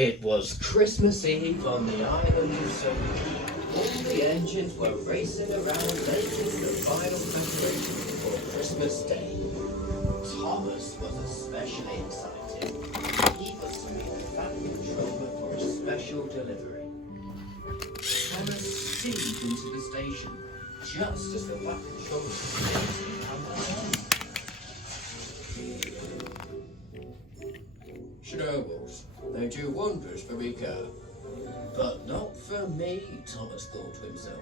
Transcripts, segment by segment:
It was Christmas Eve on the island of Sophie. All the engines were racing around making the final preparation for Christmas Day. Thomas was especially excited. He was to be the fan controller for a special delivery. Thomas steamed into the station just as the fan controller was ready to become the Snowballs, they do wonders for me car. But not for me, Thomas thought to himself.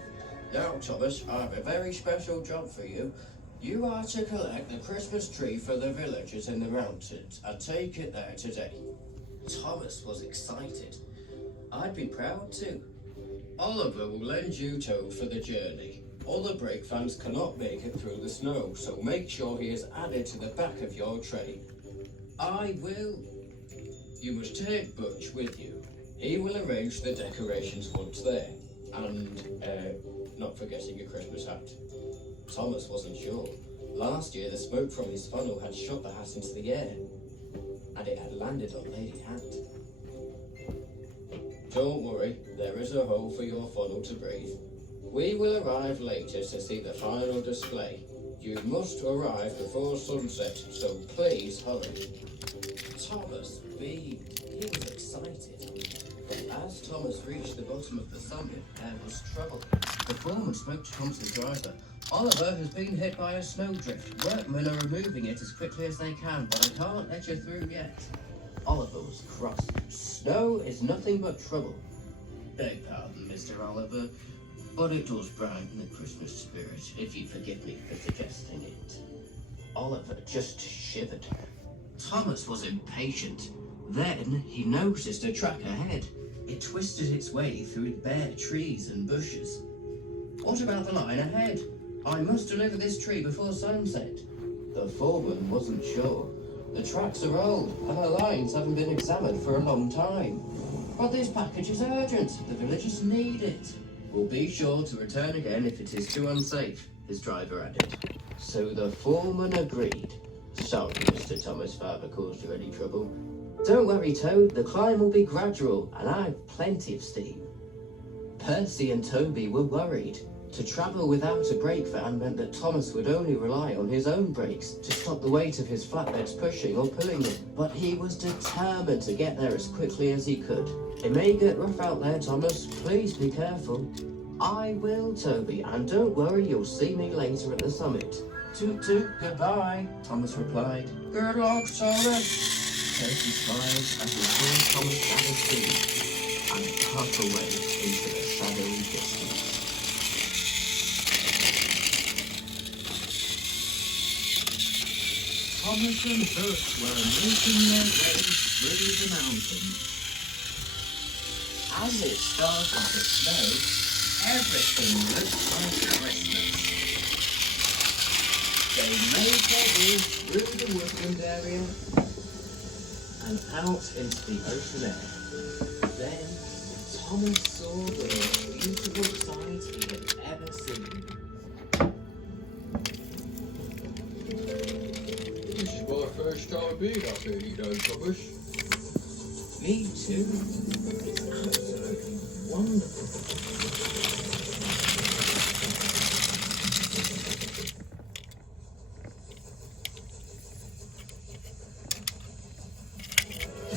Now, Thomas, I have a very special job for you. You are to collect the Christmas tree for the villagers in the mountains and take it there today. Thomas was excited. I'd be proud too. Oliver will lend you Toad for the journey. Other brake fans cannot make it through the snow, so make sure he is added to the back of your tray. I will. You must take Butch with you. He will arrange the decorations once there. And, not forgetting your Christmas hat. Thomas wasn't sure. Last year, the smoke from his funnel had shot the hat into the air. And it had landed on Lady Hat. Don't worry, there is a hole for your funnel to breathe. We will arrive later to see the final display. You must arrive before sunset, so please hurry. Thomas beamed. He was excited. But as Thomas reached the bottom of the summit, there was trouble. The foreman spoke to Thomas's driver. Oliver has been hit by a snowdrift. Workmen are removing it as quickly as they can, but I can't let you through yet. Oliver was cross. Snow is nothing but trouble. Beg pardon, Mr. Oliver, but it does brighten the Christmas spirit, if you forgive me for suggesting it. Oliver just shivered. Thomas was impatient. Then he noticed a track ahead. It twisted its way through bare trees and bushes. What about the line ahead? I must deliver this tree before sunset. The foreman wasn't sure. The tracks are old, and the lines haven't been examined for a long time. But this package is urgent. The villagers need it. We'll be sure to return again if it is too unsafe, his driver added. So the foreman agreed. Sorry, Mr. Thomas, father caused you any trouble. Don't worry, Toad, the climb will be gradual, and I've plenty of steam. Percy and Toby were worried. To travel without a brake van meant that Thomas would only rely on his own brakes to stop the weight of his flatbeds pushing or pulling them. But he was determined to get there as quickly as he could. It may get rough out there, Thomas. Please be careful. I will, Toby, and don't worry, you'll see me later at the summit. Toot toot, goodbye, Thomas replied. Good luck, Thomas. Percy smiled as he saw Thomas at his feet and puff away into the shadowy distance. Thomas and Butch were making their way through the mountains. As it started to snow, everything looked like Christmas. They made their way through the woodland area and out into the open air. Then Thomas saw the most beautiful sight he had ever seen. This is my first time being up here, you know, Thomas. Me too. It's absolutely wonderful.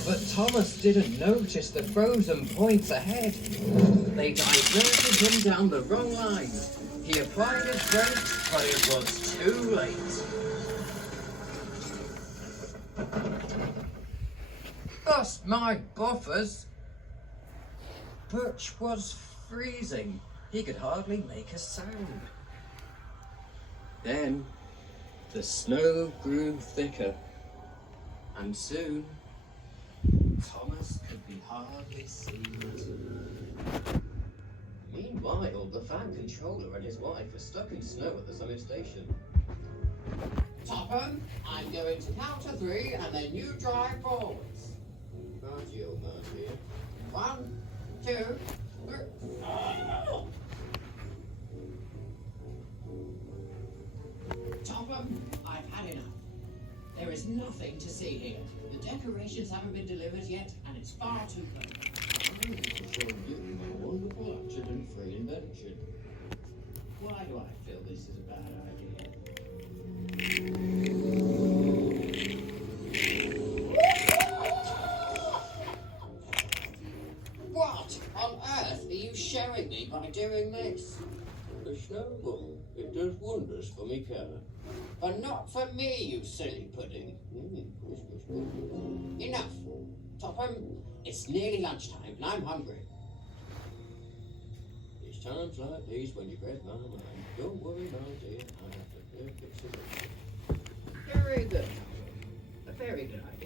But Thomas didn't notice the frozen points ahead. They diverted him down the wrong line. He applied his brakes, but it was too late. Bust my buffers! Butch was freezing. He could hardly make a sound. Then the snow grew thicker, and soon Thomas could be hardly seen. Meanwhile, the fan controller and his wife were stuck in snow at the summit station. Topham, I'm going to count to 3 and then you drive forwards. Rightio, my dear. 1, 2, 3. Topham, I've had enough. There There is nothing to see here. The decorations haven't been delivered yet, and it's far too cold. I will show you my wonderful accident-free invention. Why do I feel this is a bad idea? What on earth are you showing me by doing this? The snowball. It does wonders for me car. But not for me, you silly pudding. Enough. Topham, it's nearly lunchtime and I'm hungry. It's times like these when you read my mind. Don't worry, my dear, I have the perfect solution. Very good, Topham. A very good idea.